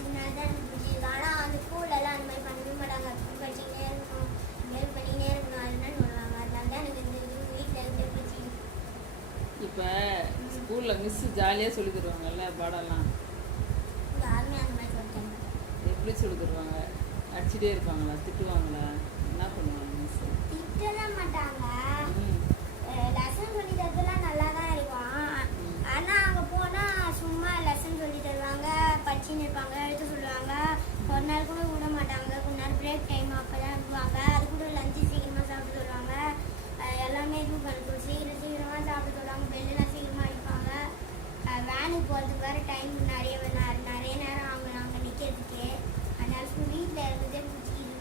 அதனால தான் பிடிச்சிருக்கு ஆனால் அந்த ஸ்கூலெல்லாம் அந்த மாதிரி பண்ணவே மாட்டாங்க படிச்சுக்கிட்டே இருக்கணும் ஹெல்ப் பண்ணிக்கிட்டே இருக்கணும் அதுதான் சொல்லுவாங்க அதனால எனக்கு வீட்டில் இருந்து இப்போ ஸ்கூலில் மிஸ்ஸு ஜாலியாக சொல்லி தருவாங்கல்ல பாடம்லாம்? யாருமே அந்த மாதிரி சொல்லிட்டாங்க எப்படி சொல்லி தருவாங்க? அடிச்சுட்டே இருப்பாங்களா? திட்டுவாங்களா? என்ன பண்ணுவாங்க மிஸ் திட்டலாம் மாட்டாங்க. போகிறதுக்கு வேறு டைம் நிறைய நிறைய நேரம் அவங்க நாங்கள் நிற்கிறதுக்கு அதனால வீட்டில் இருந்ததே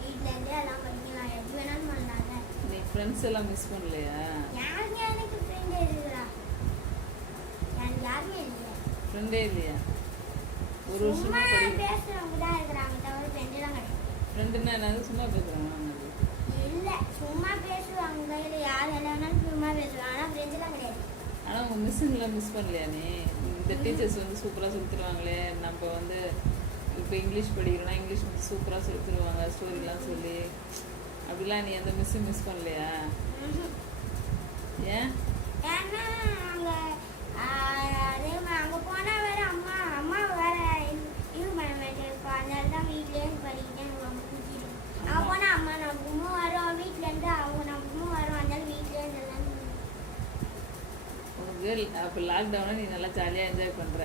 வீட்டில் இருந்தே எல்லாம் படிக்கலாம் எது வேணாலும் பண்ணலாங்க நீ ஃப்ரெண்ட்ஸ் எல்லாம் மிஸ் பண்ணலையா? யாருங்க எனக்கு ஃப்ரெண்ட் இருக்கிறா எனக்கு யாருமே இல்லை. ஃப்ரெண்டே இல்லையா? ஒரு வருஷமா பேசுறவங்க தான் இருக்கிறாங்க. தவிர ஃப்ரெண்டுலாம் கிடையாது. ஃப்ரெண்டுன்னா என்னது? சும்மா பேசுகிறாங்க இல்லை சும்மா பேசுவாங்க இல்லை யார் இல்லைனாலும் சும்மா பேசுவாங்க ஆனால் ஃப்ரெண்ட்ஸ்லாம் கிடையாது ஆனால் உங்கள் மிஸ்ஸுங்களாம் மிஸ் பண்ணலையா நீ? இந்த டீச்சர்ஸ் வந்து சூப்பராக சொல்லி தருவாங்களே நம்ம வந்து இப்போ இங்கிலீஷ் படிக்கிறோன்னா இங்கிலீஷ் வந்து சூப்பராக சொல்லி தருவாங்க ஸ்டோரிலாம் சொல்லி. அப்படிலாம் நீ எந்த மிஸ்ஸும் மிஸ் பண்ணலையா. ஏன்? கேர்ள் அப்போ லாக்டவுனை நீ நல்லா ஜாலியாக என்ஜாய் பண்ணுற